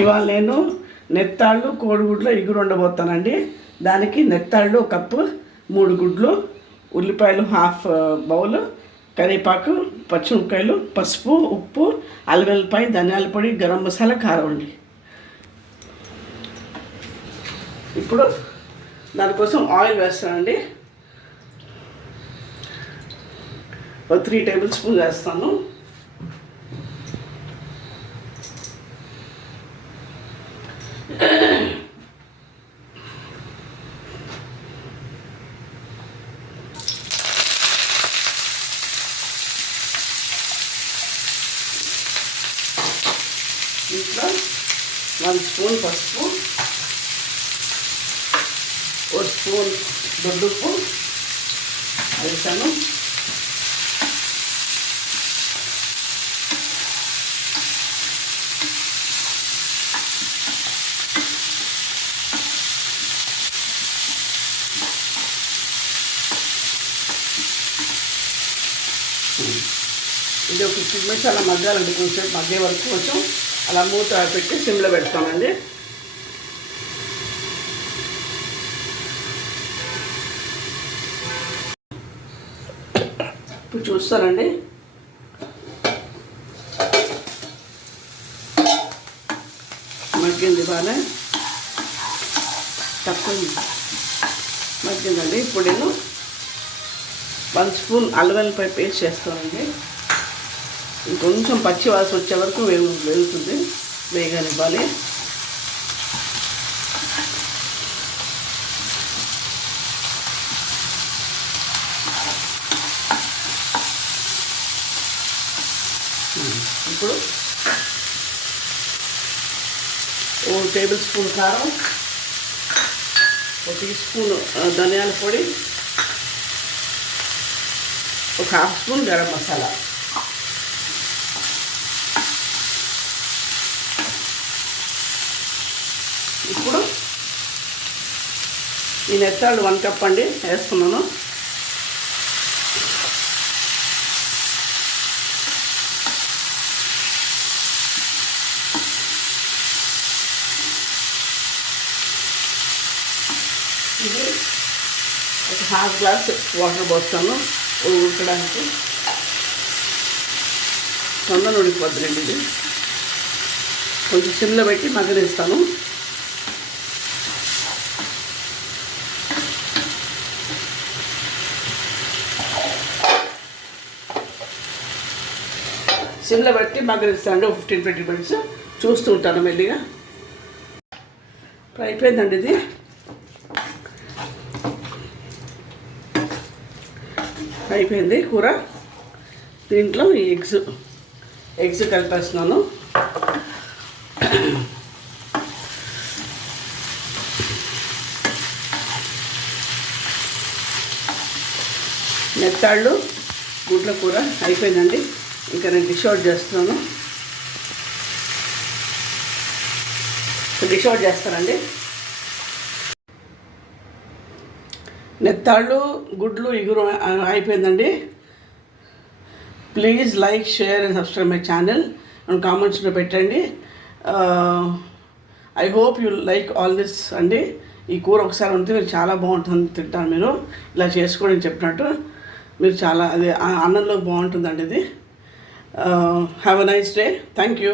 ఇవాళ నేను నెత్తాళ్ళు కోడిగుడ్లు ఇగురు వండబోతానండి. దానికి నెత్తాళ్ళు ఒక కప్పు, 3 గుడ్లు, ఉల్లిపాయలు హాఫ్ బౌల్, కరివేపాకు, పచ్చిమిరపకాయలు, పసుపు, ఉప్పు, అల్లం, ధనియాల పొడి, గరం మసాలా, కారం అండి. ఇప్పుడు దానికోసం ఆయిల్ వేస్తానండి. ఒక 3 టేబుల్ స్పూన్ వేస్తాను. ఇంట్లో 1 స్పూన్ పసుపు, 1 స్పూన్ దొడ్డుప్పు వేసాను. ఇది ఒక 15 మినిట్స్ అలా మగ్గాలండి. కొంచెం మగ్గే వరకు కొంచెం అలా మూత పెట్టి సిమ్లో పెడతామండి. ఇప్పుడు చూస్తారండి, మగ్గింది బాగా, తక్కువ మగ్గిందండి. ఇప్పుడు నేను 1 స్పూన్ అల్లం పేస్ట్ చేస్తానండి. ఇంకొంచెం పచ్చి వాసన వచ్చే వరకు వేగుతుంది, వేగనివ్వాలి. ఇప్పుడు 1 టేబుల్ స్పూన్ కారం, 1 టీ స్పూన్ ధనియాల పొడి, 1 హాఫ్ స్పూన్ గరం మసాలా. ఇప్పుడు ఈ నెత్తాళ్ళు 1 కప్ అండి వేస్తున్నాను. ఇది ఒక హాఫ్ గ్లాస్ వాటర్ పోస్తాను ఉడకడానికి. తొందర ఉడికిపోద్దులండి. ఇది కొంచెం సిమ్లో పెట్టి మగ్గనిస్తాను. సిమ్లో పెట్టి మగ్గనిస్తాను 15-20 మినిట్స్. చూస్తూ ఉంటాను మెల్లిగా. ఇప్పుడు అయిపోయిందండి. ఇది అయిపోయింది కూర. దీంట్లో ఈ ఎగ్స్ కలిపేస్తున్నాను. నెత్తాళ్ళు గుడ్ల కూర అయిపోయిందండి. ఇంకా నేను డిష్ అవుట్ చేస్తున్నాను. డిష్ అవుట్ చేస్తానండి. నెత్తాళ్ళు గుడ్లు ఇగురు అయిపోయిందండి. Please like, share and subscribe my channel and కామెంట్స్లో పెట్టండి. I hope you like all this అండి. ఈ కూర ఒకసారి ఉంటే మీరు చాలా బాగుంటుంది, తింటారు మీరు ఇలా చేసుకోండి చెప్పినట్టు. మీరు చాలా అదే అన్నంలో బాగుంటుందండి ఇది. Have a nice day. Thank you.